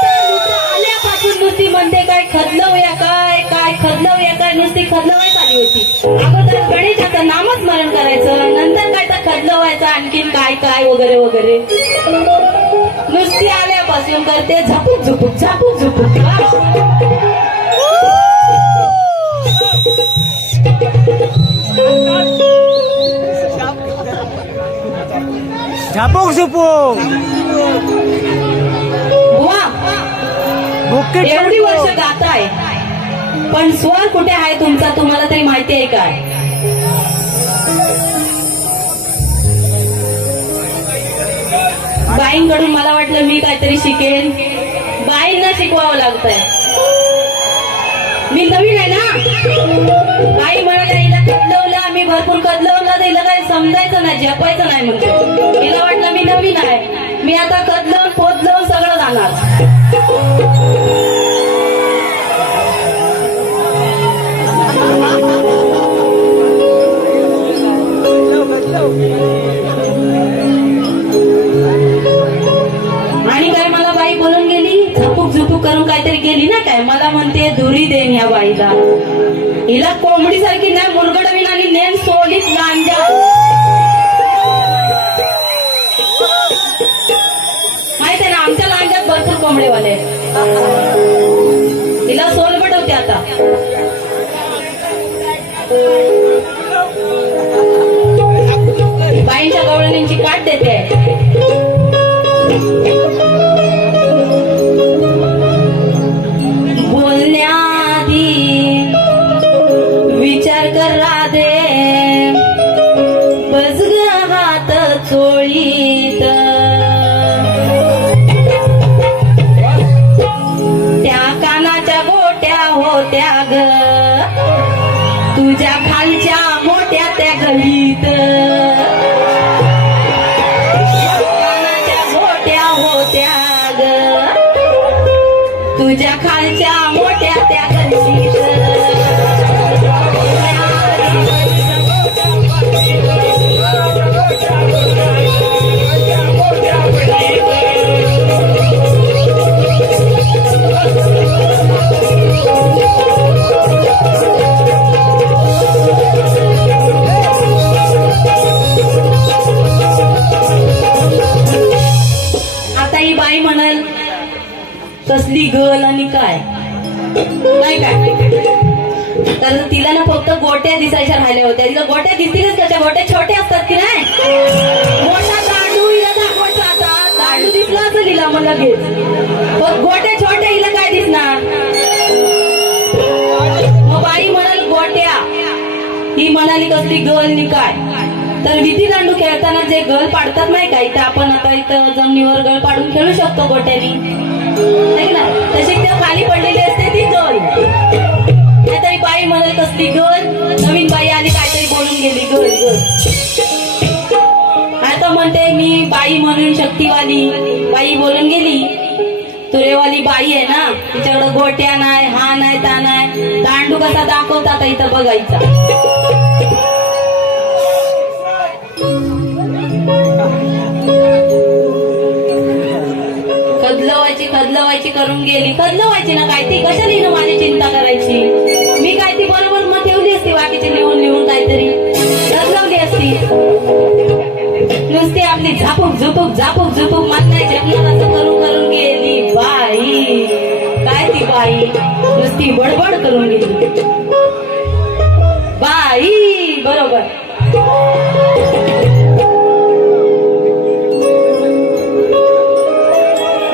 आल्यापासून नुसती म्हणते काय खदलवूया काय काय खदलवूया काय नुसती खदलवायच आली होती. अगोदर गणेशाचं नामस्मरण करायचं, नंतर काय तर खदलवायचं, आणखीन काय काय वगैरे वगैरे. नुसती आल्यापासून करते झपूक झुपूक झापूक झुपूक. झापूक झुपूक एवढी वर्ष गाताय, पण स्वर कुठे आहे तुमचा तुम्हाला तरी माहिती आहे काय? बाईंकडून मला वाटलं मी काहीतरी शिकेन, बाईंना शिकवावं लागतंय. मी नवीन आहे ना. बाई म्हणाल्या हिला कदलवलं, आम्ही भरपूर कदलवलं, तर हिला काही समजायचं नाही, जपायचं नाही म्हणते. हिला वाटलं मी नवीन आहे, मी आता कदलवून पोचलवून सगळं जाणार. आणि काय मला बाई बोलून गेली, झपूक झुपूक करून काहीतरी गेली ना काय. मला म्हणते धुरी देन या बाईला, हिला कोंबडी सारखी नाही मुरगडवीन आणि नेम सोडीत लांजा. माहित आहे ना आमच्या लांजात भरपूर कोंबडेवाले. हिला सोल पटवते आता. बाईंच्या गवळणींची काट देते. बोलण्याआधी विचार कर राधे, बस ग हात चोळीत. त्या कानाच्या गोट्या होत्या ग तुझ्या खालच्या मोठ्या त्या गलीत. कानाच्या गोट्या होत्या ग तुझ्या खालच्या मोठ्या त्या गलीत. कसली गल आणि काय नाही काय. तर तिला ना फक्त गोट्या दिसायच्या राहिल्या होत्या. तिला गोट्या दिसतीलच त्याच्या, गोट्या छोट्या असतात की नाही. मोठा दांडू हिला दाखवायचा, आता दांडू दिसला असं तिला मग लगेच. पण गोट्या छोट्या हिला काय दिसणार. मग बाई म्हणाल गोट्या, ही म्हणाली कसली गल आणि काय. तर विधी दांडू खेळताना जे गल पाडतात नाही का, इथं आपण आता इथं जमिनीवर गळ पाडून खेळू शकतो गोट्यानी ना. तशी त्या खाली पडलेली असते ती गल. नाहीतरी बाई म्हणत कसली गल. नवीन बाई आली काहीतरी बोलून गेली गल गल. आता म्हणते मी बाई म्हणून शक्तीवाली. बाई बोलून गेली तुरेवाली बाई आहे ना, तिच्याकडे गोट्या नाही, हा नाही, ता नाही. दांडू कसा दाखवतात इथं बघायचा. खदलवायची करून गेली. खदलवायची ना काय ती, कशाला ना माझी चिंता करायची. मी काय ती बरोबर मग ठेवली असती बाकीची लिहून लिहून काहीतरी खदलवली असती. नुसती आपली झापूक झुपूक झापूक झुपूक मात्र जगणार असं करून करून गेली बाई. काय ती बाई नुसती बडबड करून गेली बाई. बरोबर.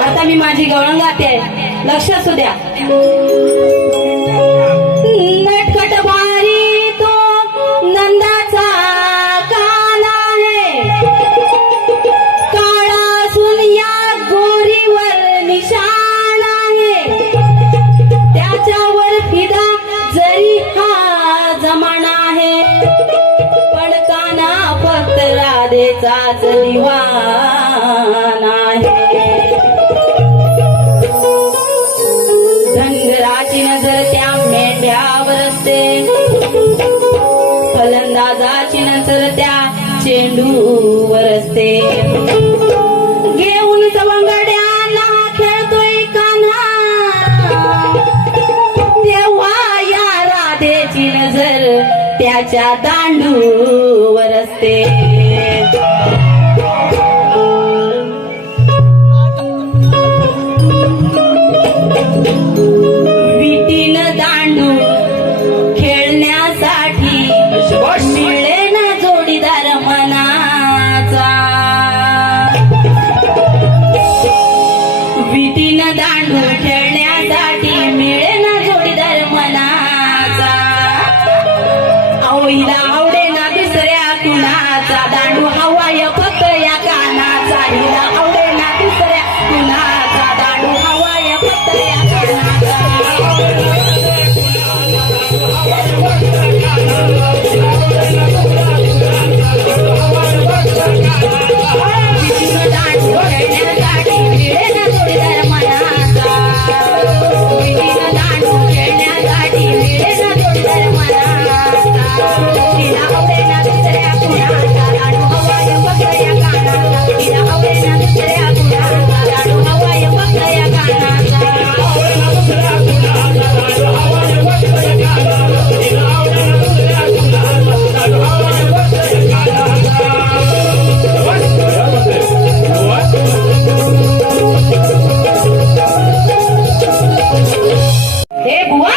आता मी माझी गवळण गाते, लक्ष असू द्या. नटखट भारी तो नंदाचा काना आहे, काळा सुनिया गोरीवर निशाण आहे. त्याच्यावर फिदा जरी हा जमाना आहे, पडकाना फक्त राधेचाच दिवाना आहे. धनगराची नजर त्या मेंढ्यावर असते, फलंदाजाची नजर त्या चेंडूवर असते. घेऊन सवंगड्यांना खेळतोय कान्हा, गोट्याच्या दांडूवर असते. विटीन दांडू खेळण्यासाठी मिळे ना जोडीदार मनाचा. विटीन दांडू खेळण्यासाठी मिळे ना जोडीदार मनाचा. हिला आवडे ना दुसऱ्या कुणाचा दांडू हवाय फक्त या कानाचा. हिला आवडे ना दुसऱ्या कुणाचा दांडू हवाय फक्त या कानाचा. विटीनं दांडू खेळण्यासाठी मिळे ना जोडीदार मनाचा. विटीनं दांडू खेळण्यासाठी मिळे ना जोडीदार मनाचा. तिला आवडे ना दुसऱ्या कुणाचा दांडू हवाय फक्त या कानाचा. तिला आवडे ना दुसऱ्या कुणाचा दांडू हवाय फक्त या कानाचा. हे बुवा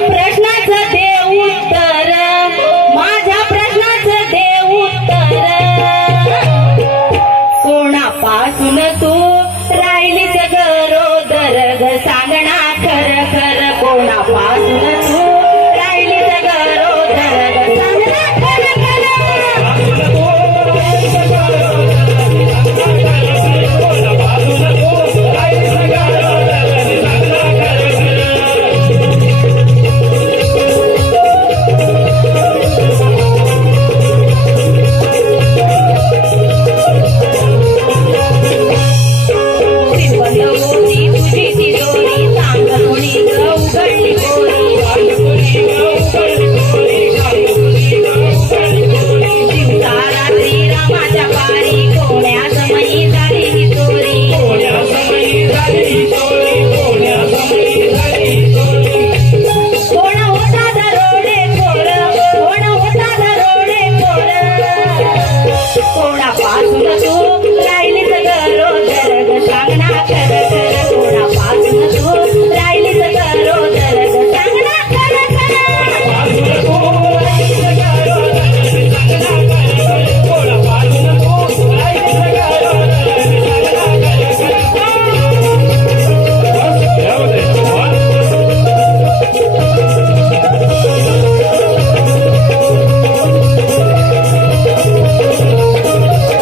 प्रश्नाचं दे उत्तर. माझ्या प्रश्नाचं दे उत्तर. कोणापासून तू राहिलीस गरोदर ग सांगणा खर खर. कोणापासून